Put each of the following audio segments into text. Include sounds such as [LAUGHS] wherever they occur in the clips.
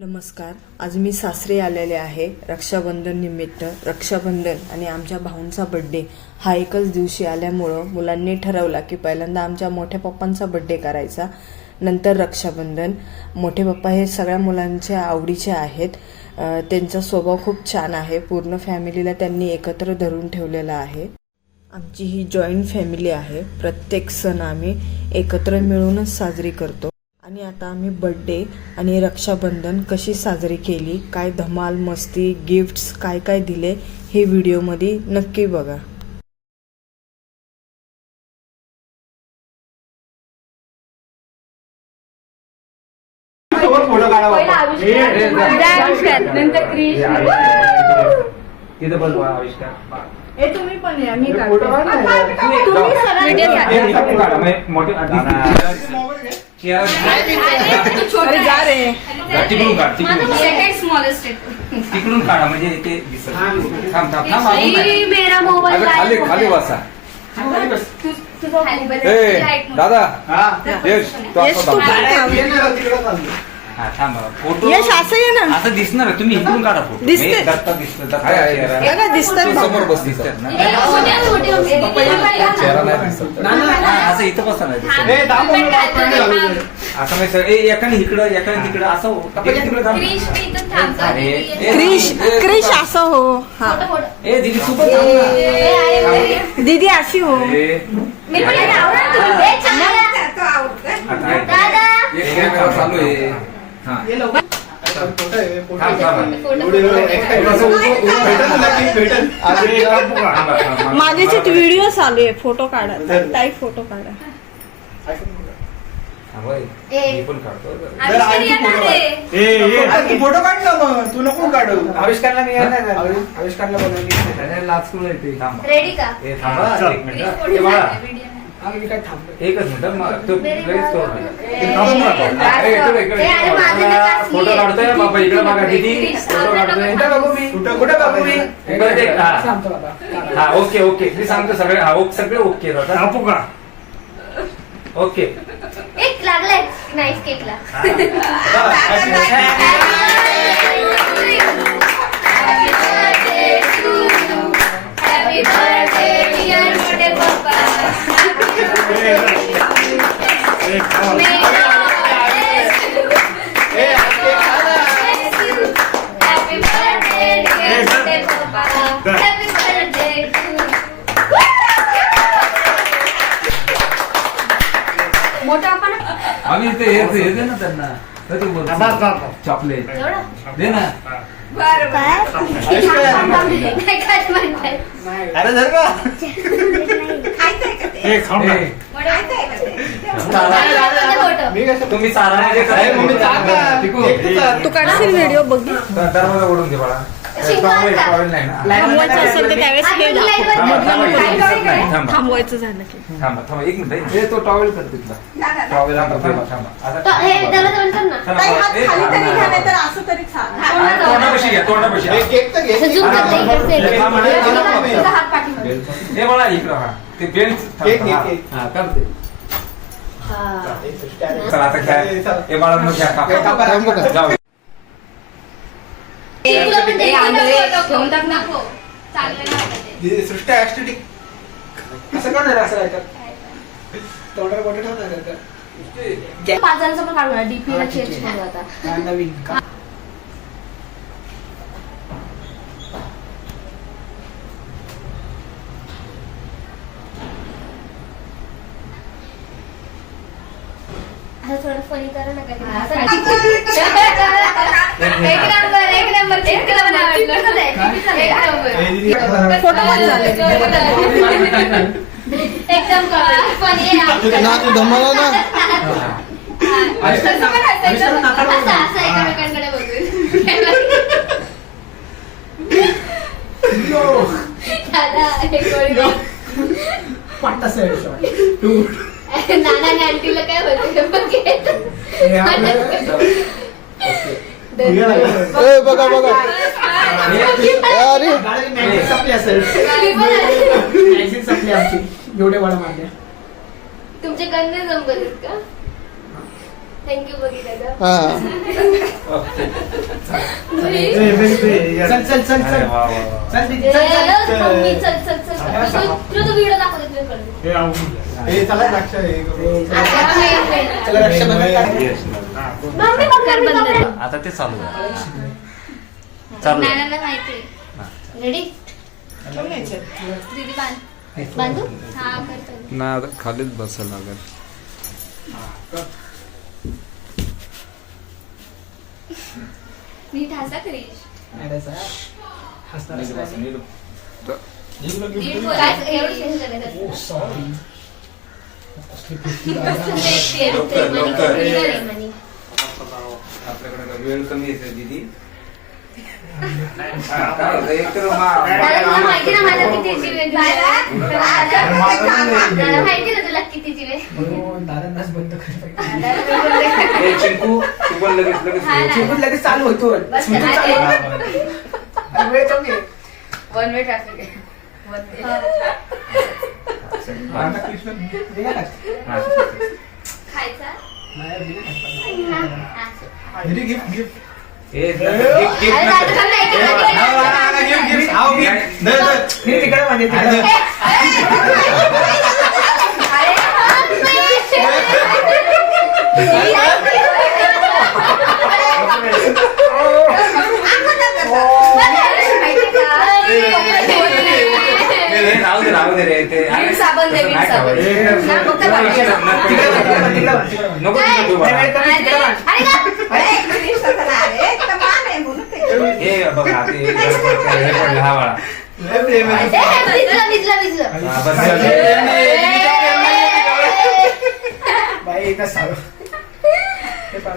नमस्कार. आज मी सासरे आलेले आहे. रक्षाबंधन निमित्त. रक्षाबंधन आणि आमच्या भाऊंचा बड्डे हा एकच दिवशी आल्यामुळं मुलांनी ठरवला की पहिल्यांदा आमच्या मोठ्या पप्पांचा बड्डे करायचा. नंतर रक्षाबंधन. मोठे पप्पा हे सगळ्या मुलांच्या आवडीचे आहेत. त्यांचा स्वभाव खूप छान आहे. पूर्ण फॅमिलीला त्यांनी एकत्र धरून ठेवलेला आहे. आमची ही जॉईंट फॅमिली आहे. प्रत्येक सण आम्ही एकत्र मिळूनच साजरी करतो. आणि आता आम्ही बड्डे आणि रक्षाबंधन कशी साजरी केली काय धमाल मस्ती गिफ्ट्स काय काय दिले हे व्हिडिओमध्ये नक्की बघा. तुम्ही पण या मी फोटो काढ ना. तुम्ही सरळ हे, video हे इथं काढा, म्हणजे मोठे चेअर- अरे जा रे तिकडून काढ तिकडून. सेकंड स्मॉलेस्ट तिकडून काढा म्हणजे ते दिसत थांब थांब थांब अजून नाही. मेरा मोबाईल अगं खाली खाली बसा. ए दादा. यश तू यश, तू. हा थांब. फोटो यश असं ये ना असं दिसणार आहे. तुम्ही इकडून काढा फोटो दिसते. हे दत्ता दिसतं दत्ता आहे, चेहरा. बघा. समोर बस दिसत ना. चेहरा नाही दिसत हा, असं इथं बसा नाही दिसत. हे. असं नाही सर ए एकाने इकडं एकाने तिकडं असं हो. ते तिकडं थांब. अरे, ए, क्रिश क्रिश असं हो हा ए दिदी थांब ना. दीदी अशी हो ए. आता आहे. एक चालू आहे हा. थांब, फोटो थांब. थांब, थांब, थांब. माझ्याचे व्हिडिओ चालू आहे फोटो काढा. ताई फोटो काढा. फोटो काढ. ना मग. तू नको काढू. आविष्कारला मी येणार नाही. आविष्कारला. रेडी का? आम्ही काय थांबलो एकच मिनिट मग तो लगेच तो थांबून. अरे, इकडे, इकडे, फोटो. काढतोय बाबा इकडे बघा दीदी. क्रिश, फोटो काढतोय. कुठं बघू मी? कुठं कुठं बघू मी? इकडे देख, हा. सांगतो बाबा. हा ओके ओके. मी सांगतो सगळे हा ओके सगळे ओके दादा कापू का? ओके. एक लागलाय. नाईफ केकला Happy birthday, dear you. Happy birthday, मोठे पप्पा. आम्ही ते हे हे दे ना त्यांना. चॉकलेट दे ना. अरे धर का [LAUGHS] खाऊ ना. तुम्ही चारा. तू काढशील व्हिडिओ बघ दरवाजा ओढून बाळा थांबवायचं असेल तर त्यावेळेस हे दाखव. थांबवायचं झालं की. थांबा थांबा एक मिनिट हे तो टॉवेल कर तिथला. टॉवेल थांबा थांबा. थांबा. आता- हे थांबा. असं तरी चालेल. तोंडापाशी घ्या तोंडापाशी तर घे. थांबा, तुझा- थांबा. हे इकडं हा. ते बेल्ट केक, केक, केक. हा करते. हा. चला आता काय हे बाळा मग घ्या ए, कापा, कापा. कापा, कापा. जाऊ. सृष्टी ऍस्टेटिक असं करणार असं राहतात तोंडाला बोटं ठेवणार का? पाच जणांचं पण डीपी ला चेंज. करू आता. नवीन. थोडं फनी करा [LAUGHS] [LAUGHS] ना काहीतरी. हा, पण एकदम ना. असं एकमेकांकडे बघून. [LAUGHS] दादा एक गोळी. नाना आणि आंटीला काय होतं हे. [LAUGHS] ए, बघा बघा. अरे. संपली असेल Magazine संपली आमची. एवढे वाडा मारल्या तुमचे कन्या जमत का? थँक्यू बघितलं हा. चल चल चल चल. चल दीदी, चल हे करू. रक्षाबंधन. Yes, बंद आता ते चालू आहे. चालू हा ना खालीच बसायला लागेल. नीट हसा क्रिश आपल्याकडे वेळ कमी येते दीदी काय होतं, एक तर मा- दादा तुला माहिती ना माझा किती जीव आहे दादा माहिती ना तुला किती जीव आहे दादांनाच बंद कर ए, चिंकू तू पण लगेच लगेच हा ना. चिमूट लगेच चालू होतो बस चिमूट का? चालू होतो. वेळ कमी आहे. वन वे ट्रॅफिक आहे आता कृष्ण बिना टाक. हा. खायचा. हा. हा, हा, हा, हा, गिफ्ट गिफ्ट. हे तिकडे ए, राहू दे राहू दे रे ते साबण दे, नको. नको, तिकडे नको, बघ, नको. तिकडे बघ, तिकडे बघ. नको तिकडे ठेवू बाळा. वेळ कमी तिकडे बघ. ए बघा ते हे पडलं हा बाळा लय प्रेम आहे. हा, बस झालं. बाई एकच सांग. हे पाह.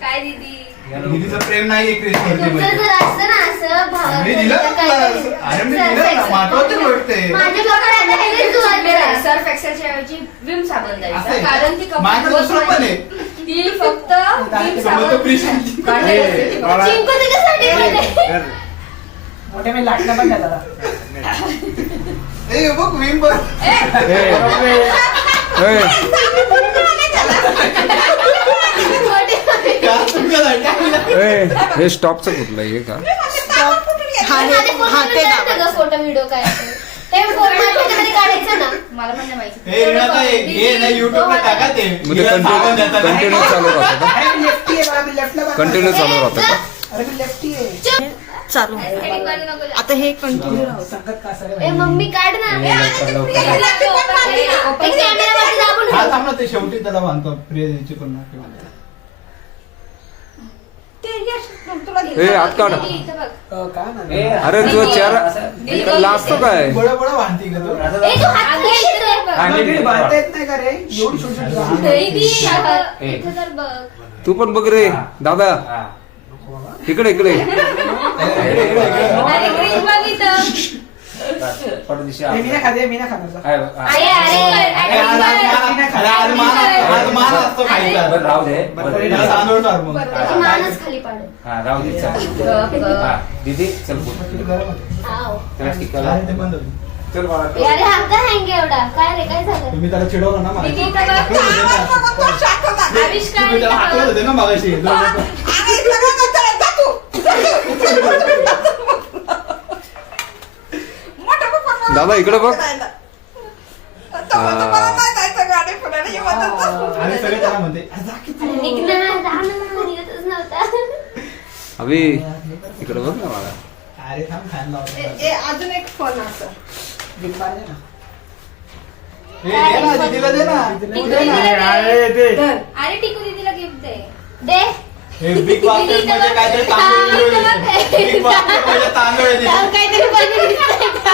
काय दीदी दीदीचं प्रेम नाही कृष्ण तुमचं जर असतं ना असं भावाचं मी दिलं तर ना काय तुला. तरी. अरे मी सर, दिलं ना सर, महत्वाची गोष्ट आहे माझ्या डोक्यात आता हेच जुळत सर्फ एक्सेलच्या ऐवजी विम साबण असं द्यायचं आहे. कारण ती माझं कपडे दुसरं पण आहे ती फक्त विम चिंकू. मोठ्या मी लाटणं पण नाही बघ बघ? हे स्टॉपचं कुठलं आहे हे का फोटो व्हिडिओ काय. ते काढायचं ना मला पण नाही कंटिन्यू. कंटिन्यू चालू राहतं का. कंटिन्यू चालू राहतं का चालू. आता हे कंटिन्यू राहू मम्मी काढ ना. हा ते शेवटी त्याला बांधतो. प्रियची पण. हे काढ. अरे तुझा चेहरा लाजतो काय? का तू. हा, नाही का रे? पण बघ रे दादा. हा. इकडे इकडे हे मी नाही खाते मी नाही खाणार हा. राहू दे. हा राहू चल हा दीदी चल बोल. त्याला. चल बाळा ए, अरे हात का हँग एवढा काय रे काय झालं तुम्ही त्याला चिडवलं ना दीदी, मागाशी. इथं बघ. आविष्कार तुम्ही त्याला हाकलत होते ना मागाशी दादा इकडे बघ. आणि सगळे त्याला म्हणते "अरे, जा की तू." अरे, निघ ना, जा ना, निघतच नव्हता. अभि इकडे बघ ना मला. अरे थांब फॅन लावतो. अजून एक फोन असं. दे ना. दे ना दीदीला दे ना. टिकू दीदीला दे. अरे टिकू दीदीला गिफ्ट दे. दे. हे बिग बास्केटमध्ये काहीतरी तांदूळ. बिग बास्केटमध्ये तांदूळ आहे जाऊ तिथे. काहीतरी?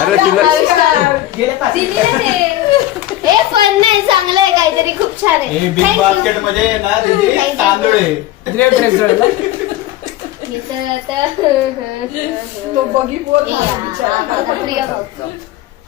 अरे, तिला. गेले पाच. हे फन नाही चांगलं आहे काहीतरी खूप छान आहे हे बिग. बास्केटमध्ये आहे ना दीदी Thank you. तांदूळ आहे ड्रेस तर आता तो बघी बोल प्रिय भाऊ.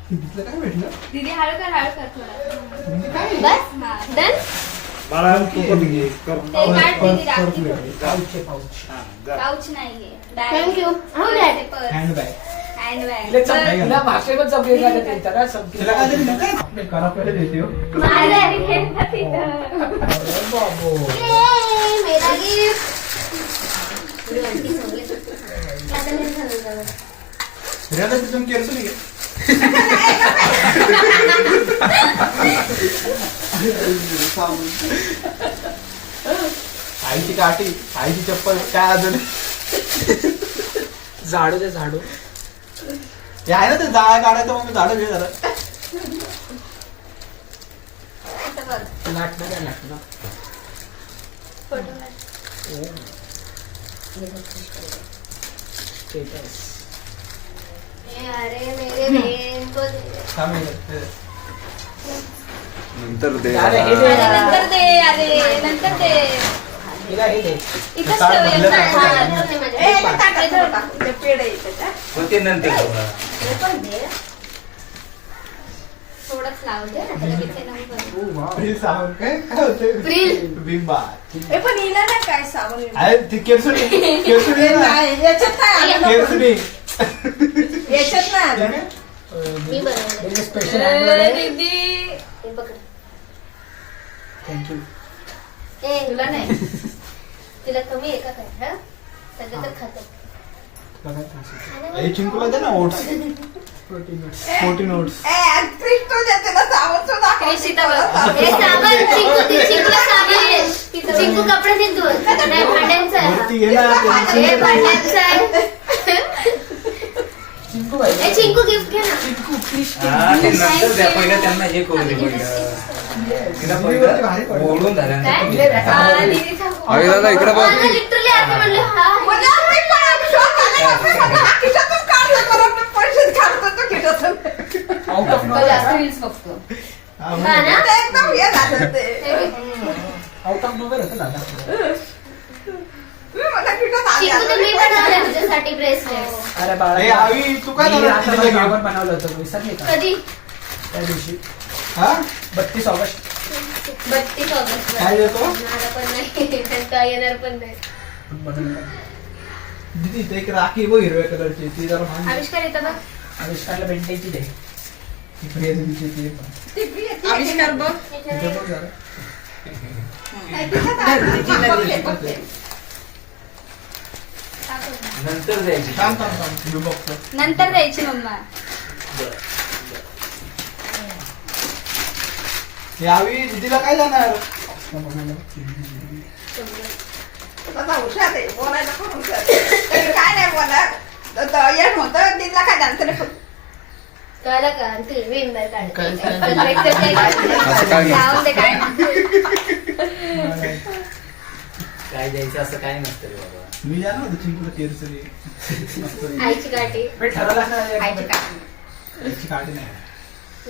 दीदी हळू कर हळू कर थोडा. काय बस हा डन मला तू पण घे कर ते काढ दीदी राखी. पाऊच पाऊच हा. पाऊच नाहीये. Thank you. Purse handbag handbag तिला चप- तिला भाषे पण चपली का ते त्याला चपली. तिला काय तरी देते? आपले कराकडे देते हो. माझ्या तिथं. अरे बाबो. गिफ्ट झालं तिथून केरसुनी घे. आईची काठी आईची चप्पल. काय अजून झाडू ते झाडू. हे आहे ना ते जाळा काढायचं मग मी झाडं घे जरा लाटणं काय लाटणं Status. ए, अरे मेरे बहन को दे. थांब हे बघ. नंतर दे. नंतर दे अरे नंतर दे. इथंच नंतर. थोडंच हे साबण काय होते पण हिला ना काय साबण अरे ती आहे ना? नाही, याच्यात नाही आलं नको. याच्यात नाही आलं. मी बनवलं. स्पेशल दीदी. हे पकड. थँक्यू ए, तुला नाही. तिला कमी आहे का काय? हा? सगळं तर खातं. हे चिंकुला दे ना ओट्स. Fourteen oats. हे चिंकू कपडे दे. तू नाही भांड्यांचं आहे. हा. हे चिंकू गिफ्ट घे ना. हा, पहिलं त्यांना हे करू दे पहिलं. तिला पहिलं ओढून झाल्यानंतर दीदी थांब. अरे दादा इकडे बघ. खिशातून काढलं बरं, पैसेच काढतो तो खिशातून. आउट ऑफ तो जास्त रील्स बघतो हा ना ते एकदम हे झालं ते. आउट ऑफ नोवेल होतं दादा मी म्हणलं, खिशात आले चिंकू आता. तुम्ही बनवलं तुझ्यासाठी ब्रेसलेट अरे बाळा आवी तू काय मी झालं आता तिला मला घेऊन? गावात बनवलं होतं विसरले का कधी त्या दिवशी हा बत्तीस ऑगस्ट बत्तीस ऑगस्ट काय देतो [LAUGHS] येणार पण नाही नंतर येणार पण नाही. दीदी ते एक राखी बघ हिरव्या कलरची. ती जरा आविष्कार येतं बघ. आविष्कारला बेंटेची दे. ती प्रिया दीदीची ती पण. आविष्कार बघ. बघ जरा. [LAUGHS] नंतर द्यायची. थांब थांब थांब. मी बघतो. नंतर द्यायची मम्मा. आवी दीदीला काय जाणार? तसा हुशार आहे, बोलायला पण हुशार आहे. ते काय नाही बोलणार. तर- तर येण होतं, तिला काय. कळलं का ती विंबर काय- असं काय नाही. जाऊन दे काय काय द्यायचं असं काय नसतं रे बाबा मी जाणार होतो चिंकुला केरसुनी आईची गाठी मी ठरवलं ना एक- आईची काढी नाही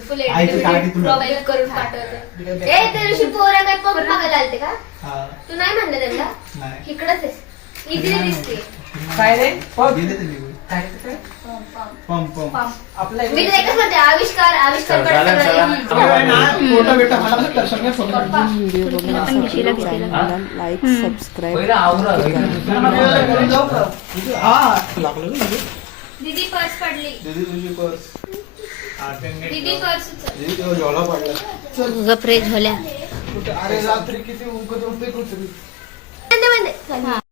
फुल आईची काठी तुला. प्रोव्हाइड करून पाठवते. मी काय ए त्या दिवशी पोरं काय पंप मागायला आलते का? हा. तू नाही म्हणलं त्यांना? नाही. इकडंच आहे. इकडे दिसते. काय रे? पग गेले ते निघून. काय ते? पंप पंप आपला मी तर एकच म्हणते आविष्कार आविष्कार चला, चला, चला. फोटो बिटो मला असं दर्शन घ्या, फोटो काढ. व्हिडिओ बघण्यासाठी चॅनलला लाईक सबस्क्राईब पहिलं आवरा जाऊ का? हा लागलं ना दीदी? दीदी पर्स पडली. दीदी तुझी पर्स तुझा झोला झोल्या. कुठे? अरे रात्री किती उगत होते म्हणते